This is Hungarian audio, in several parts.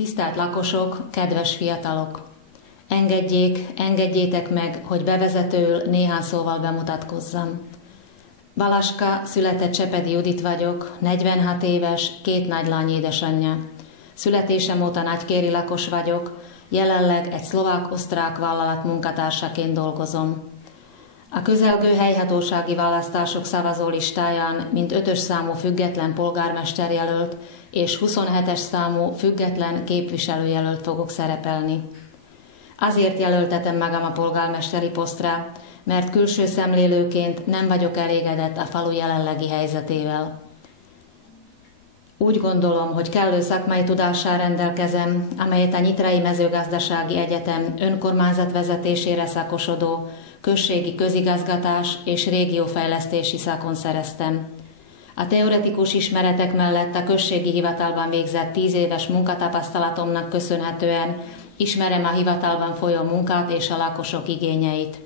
Tisztelt lakosok, kedves fiatalok! Engedjétek meg, hogy bevezetőül néhány szóval bemutatkozzam. Balaska, született Csepedi Judit vagyok, 46 éves, 2 nagylány édesanyja. Születésem óta nagykéri lakos vagyok, jelenleg egy szlovák-osztrák vállalat munkatársaként dolgozom. A közelgő helyhatósági választások szavazólistáján mint 5-ös számú független polgármesterjelölt és 27-es számú független képviselőjelölt fogok szerepelni. Azért jelöltetem magam a polgármesteri posztra, mert külső szemlélőként nem vagyok elégedett a falu jelenlegi helyzetével. Úgy gondolom, hogy kellő szakmai tudással rendelkezem, amelyet a Nyitrai Mezőgazdasági Egyetem önkormányzat vezetésére szakosodó községi közigazgatás és régiófejlesztési szakon szereztem. A teoretikus ismeretek mellett a községi hivatalban végzett 10 éves munkatapasztalatomnak köszönhetően ismerem a hivatalban folyó munkát és a lakosok igényeit.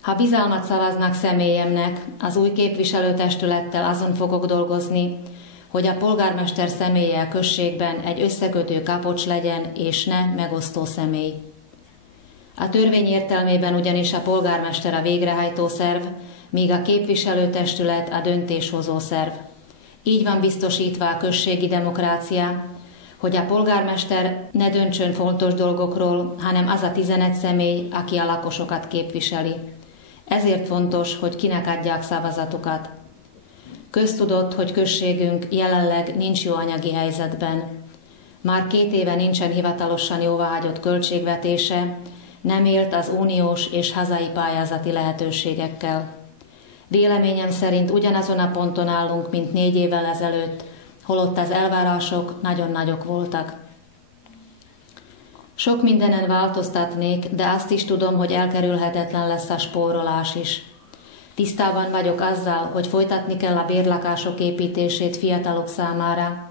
Ha bizalmat szavaznak személyemnek, az új képviselőtestülettel azon fogok dolgozni, hogy a polgármester személye a községben egy összekötő kapocs legyen, és ne megosztó személy. A törvény értelmében ugyanis a polgármester a végrehajtó szerv, míg a képviselőtestület a döntéshozó szerv. Így van biztosítva a községi demokrácia, hogy a polgármester ne döntsön fontos dolgokról, hanem az a 11 személy, aki a lakosokat képviseli. Ezért fontos, hogy kinek adják szavazatukat. Köztudott, hogy községünk jelenleg nincs jó anyagi helyzetben. Már 2 éve nincsen hivatalosan jóváhagyott költségvetése, nem élt az uniós és hazai pályázati lehetőségekkel. Véleményem szerint ugyanazon a ponton állunk, mint 4 évvel ezelőtt, holott az elvárások nagyon nagyok voltak. Sok mindenen változtatnék, de azt is tudom, hogy elkerülhetetlen lesz a spórolás is. Tisztában vagyok azzal, hogy folytatni kell a bérlakások építését fiatalok számára,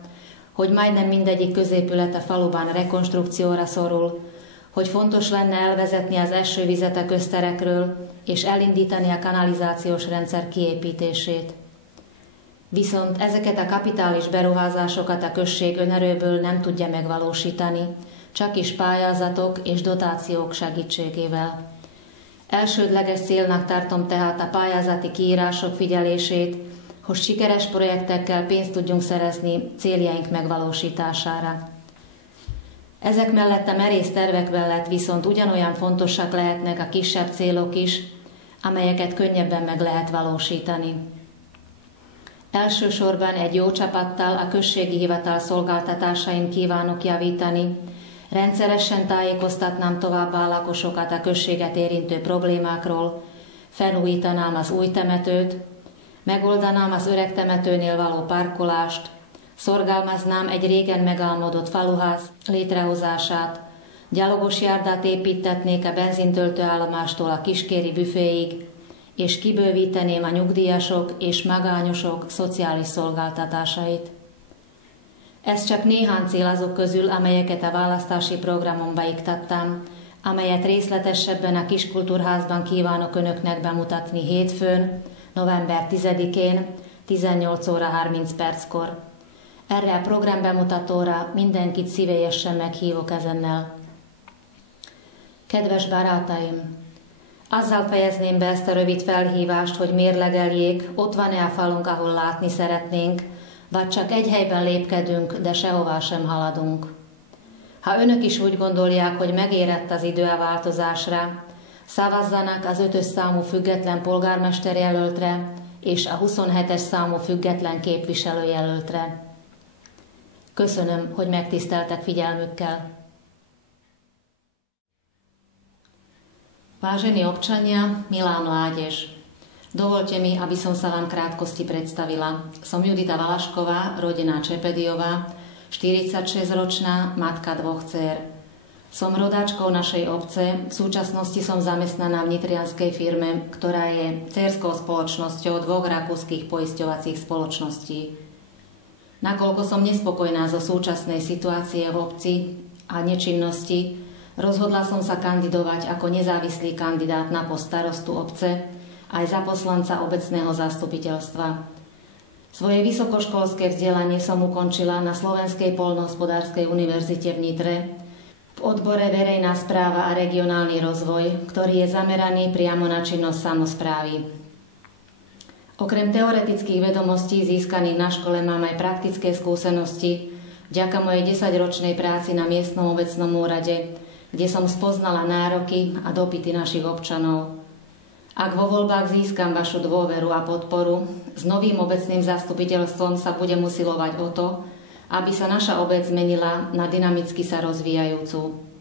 hogy majdnem mindegyik középület a faluban rekonstrukcióra szorul, hogy fontos lenne elvezetni az esővizet a közterekről és elindítani a kanalizációs rendszer kiépítését. Viszont ezeket a kapitális beruházásokat a község önerőből nem tudja megvalósítani, csak is pályázatok és dotációk segítségével. Elsődleges célnak tartom tehát a pályázati kiírások figyelését, hogy sikeres projektekkel pénzt tudjunk szerezni céljaink megvalósítására. Ezek mellett a merész tervek mellett viszont ugyanolyan fontosak lehetnek a kisebb célok is, amelyeket könnyebben meg lehet valósítani. Elsősorban egy jó csapattal a községi hivatal szolgáltatásain kívánok javítani, rendszeresen tájékoztatnám továbbá a lakosokat a községet érintő problémákról, felújítanám az új temetőt, megoldanám az öreg temetőnél való parkolást, szorgalmaznám egy régen megálmodott faluház létrehozását, gyalogos járdát építtetnék a benzintöltőállomástól a kiskéri büféig, és kibővíteném a nyugdíjasok és magányosok szociális szolgáltatásait. Ez csak néhány cél azok közül, amelyeket a választási programomba iktattam, amelyet részletesebben a Kiskultúrházban kívánok önöknek bemutatni hétfőn, november 10-én, 18 óra 30 perckor. Erre a programbemutatóra mindenkit szívélyesen meghívok ezennel. Kedves barátaim! Azzal fejezném be ezt a rövid felhívást, hogy mérlegeljék, ott van-e a falunk, ahol látni szeretnénk, vagy csak egy helyben lépkedünk, de sehová sem haladunk. Ha önök is úgy gondolják, hogy megérett az idő a változásra, szavazzanak az 5-ös számú független polgármesterjelöltre és a 27-es számú független képviselőjelöltre. Köszönöm, hogy megtiszteltek figyelmükkel. Vážení občania, milá mládež, dovolte mi, aby som sa vám krátkosti predstavila. Som Judita Valašková, rodená Čepediová, 46-ročná, matka 2 dcér. Som rodáčkou našej obce, v súčasnosti som zamestnaná v nitrianskej firme, ktorá je dcérskou spoločnosťou 2 rakúskych poisťovacích spoločností. Nakoľko som nespokojná zo súčasnej situácie v obci a nečinnosti, rozhodla som sa kandidovať ako nezávislý kandidát na post starostu obce aj za poslanca obecného zastupiteľstva. Svoje vysokoškolské vzdelanie som ukončila na Slovenskej poľnohospodárskej univerzite v Nitre v odbore Verejná správa a regionálny rozvoj, ktorý je zameraný priamo na činnosť samosprávy. Okrem teoretických vedomostí získaných na škole mám aj praktické skúsenosti vďaka mojej 10-ročnej práci na miestnom obecnom úrade, kde som spoznala nároky a dopyty našich občanov. Ak vo voľbách získam vašu dôveru a podporu, s novým obecným zastupiteľstvom sa budem usilovať o to, aby sa naša obec zmenila na dynamicky sa rozvíjajúcu.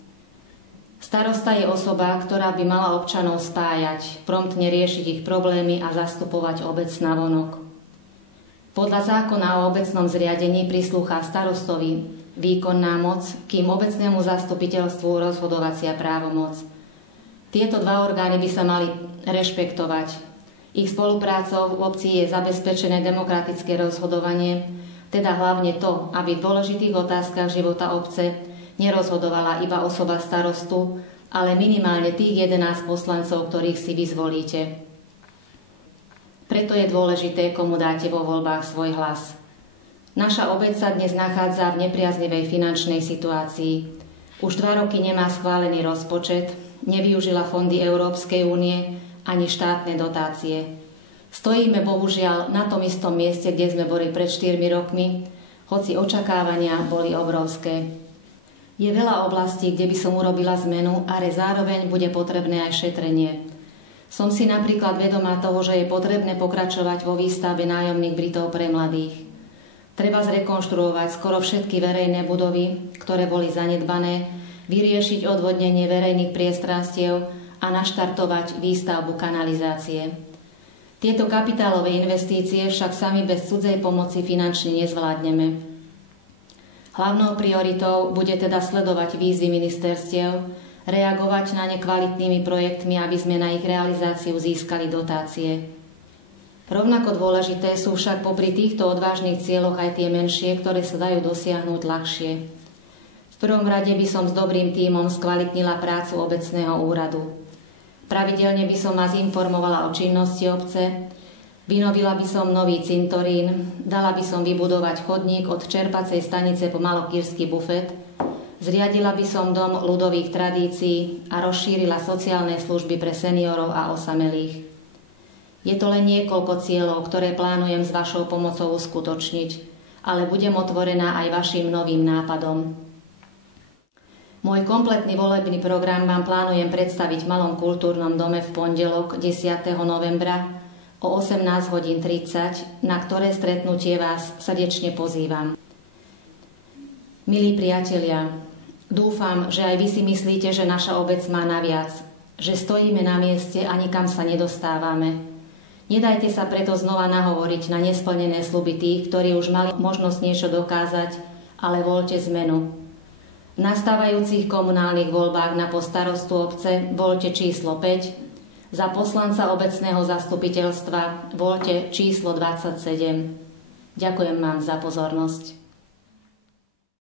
Starosta je osoba, ktorá by mala občanov spájať, promptne riešiť ich problémy a zastupovať obec navonok. Podľa zákona o obecnom zriadení prislúcha starostovi výkonná moc, kým obecnému zastupiteľstvu rozhodovacia právomoc. Tieto dva orgány by sa mali rešpektovať. Ich spoluprácou v obci je zabezpečené demokratické rozhodovanie, teda hlavne to, aby v dôležitých otázkach života obce nerozhodovala iba osoba starostu, ale minimálne tých 11 poslancov, ktorých si vyzvolíte. Preto je dôležité, komu dáte vo voľbách svoj hlas. Naša obec sa dnes nachádza v nepriaznivej finančnej situácii. Už 2 roky nemá schválený rozpočet, nevyužila fondy Európskej únie ani štátne dotácie. Stojíme bohužiaľ na tom istom mieste, kde sme boli pred 4 rokmi, hoci očakávania boli obrovské. Je veľa oblastí, kde by som urobila zmenu, ale zároveň bude potrebné aj šetrenie. Som si napríklad vedomá toho, že je potrebné pokračovať vo výstavbe nájomných bytov pre mladých. Treba zrekonštruovať skoro všetky verejné budovy, ktoré boli zanedbané, vyriešiť odvodnenie verejných priestranstiev a naštartovať výstavbu kanalizácie. Tieto kapitálové investície však sami bez cudzej pomoci finančne nezvládneme. Hlavnou prioritou bude teda sledovať výzvy ministerstiev, reagovať na ne kvalitnými projektmi, aby sme na ich realizáciu získali dotácie. Rovnako dôležité sú však popri týchto odvážnych cieľoch aj tie menšie, ktoré sa dajú dosiahnuť ľahšie. V prvom rade by som s dobrým tímom skvalitnila prácu obecného úradu. Pravidelne by som vás informovala o činnosti obce, vynovila by som nový cintorín, dala by som vybudovať chodník od čerpacej stanice po malokýrsky bufet, zriadila by som dom ľudových tradícií a rozšírila sociálne služby pre seniorov a osamelých. Je to len niekoľko cieľov, ktoré plánujem s vašou pomocou uskutočniť, ale budem otvorená aj vašim novým nápadom. Môj kompletný volebný program vám plánujem predstaviť v Malom kultúrnom dome v pondelok 10. novembra o 18:30, na ktoré stretnutie vás srdečne pozývam. Milí priatelia, dúfam, že aj vy si myslíte, že naša obec má naviac, že stojíme na mieste a nikam sa nedostávame. Nedajte sa preto znova nahovoriť na nesplnené sľuby tých, ktorí už mali možnosť niečo dokázať, ale voľte zmenu. V nastávajúcich komunálnych voľbách na post starostu obce voľte číslo 5, za poslanca obecného zastupiteľstva voľte číslo 27. Ďakujem vám za pozornosť.